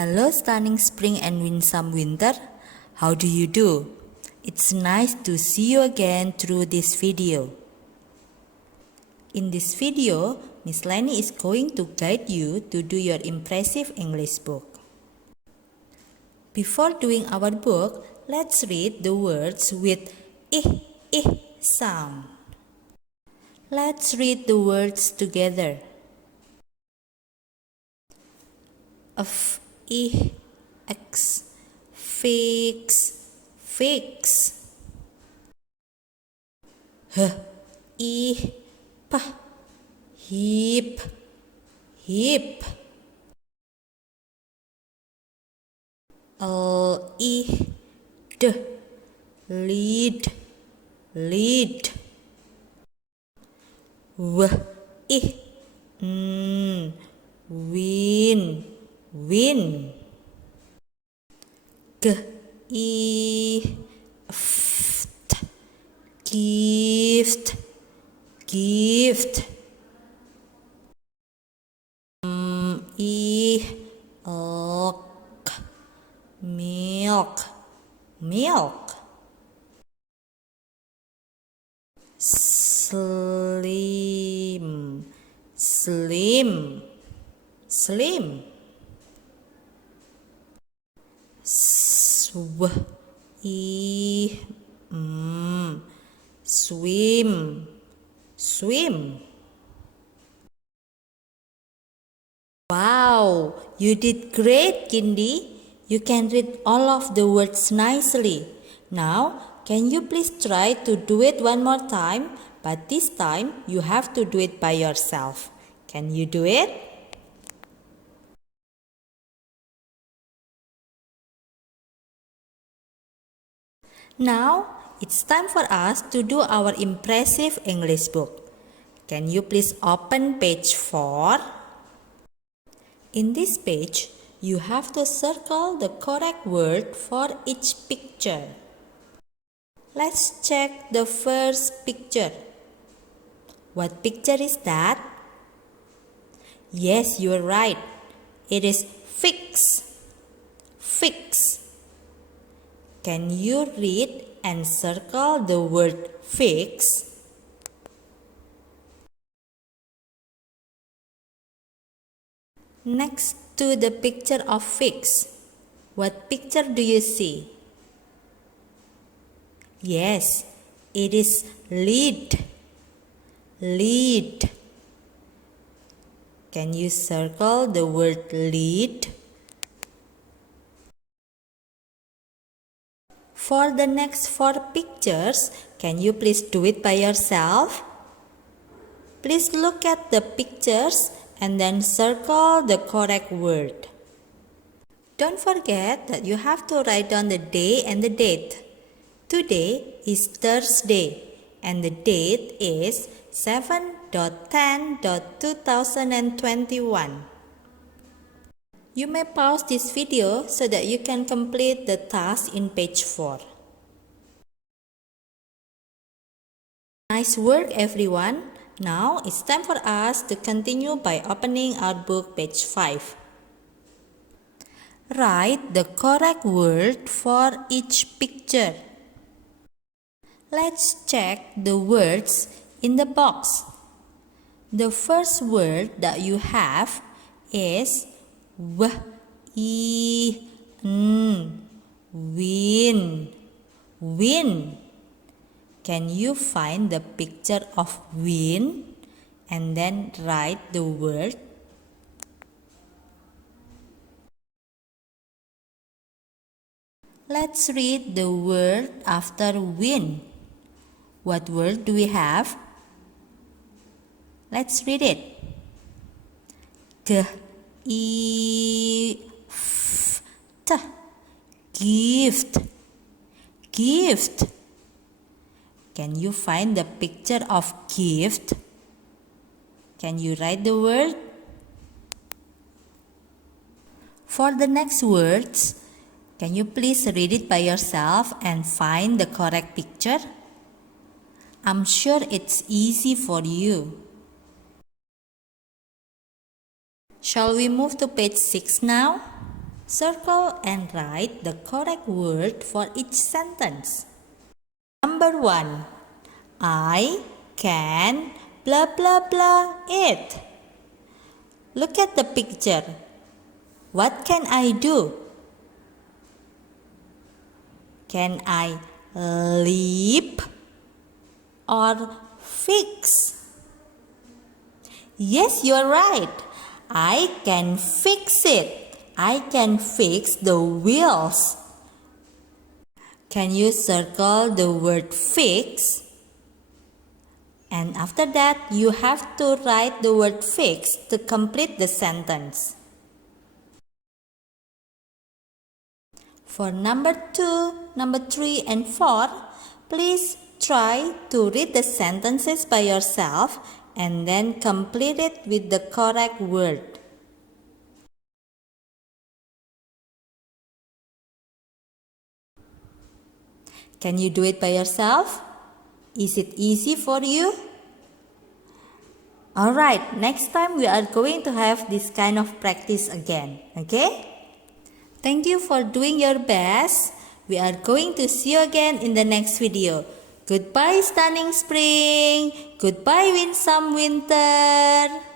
Hello stunning spring and winsome winter. How do you do? It's nice to see you again through this video. In this video, Miss Lenny is going to guide you to do your impressive English book. Before doing our book, let's read the words with ih sound. Let's read the words together. X, fix, fix. P, heap, heap. Lead, lead. Win, win. Gift, gift. Milk, milk. Slim, slim, slim. Swim, swim. Wow, you did great, Kindy. You can read all of the words nicely. Now, can you please try to do it one more time? But this time, you have to do it by yourself. Can you do it? Now, it's time for us to do our impressive English book. Can you please open page 4? In this page, you have to circle the correct word for each picture. Let's check the first picture. What picture is that? Yes, you're right. It is fix. Fix. Can you read and circle the word fix? Next to the picture of fix, what picture do you see? Yes, it is lead. Lead. Can you circle the word lead? For the next 4 pictures, can you please do it by yourself? Please look at the pictures and then circle the correct word. Don't forget that you have to write down the day and the date. Today is Thursday and the date is 7/10/2021. You may pause this video so that you can complete the task in page 4. Nice work, everyone. Now it's time for us to continue by opening our book, page 5. Write the correct word for each picture. Let's check the words in the box. The first word that you have is win. Win. Can you find the picture of win and then write the word? Let's read the word after win. What word do we have? Let's read it. Gift. Gift. Can you find the picture of gift? Can you write the word? For the next words, can you please read it by yourself and find the correct picture? I'm sure it's easy for you. Shall we move to page 6 now? Circle and write the correct word for each sentence. Number 1. I can blah blah blah it. Look at the picture. What can I do? Can I leap or fix? Yes, you're right. I can fix it. I can fix the wheels. Can you circle the word fix? And after that, you have to write the word fix to complete the sentence. For number 2, number 3, and 4, please try to read the sentences by yourself and then complete it with the correct word. Can you do it by yourself? Is it easy for you? Alright, next time we are going to have this kind of practice again, okay? Thank you for doing your best. We are going to see you again in the next video. Goodbye, stunning spring. Goodbye, winsome winter.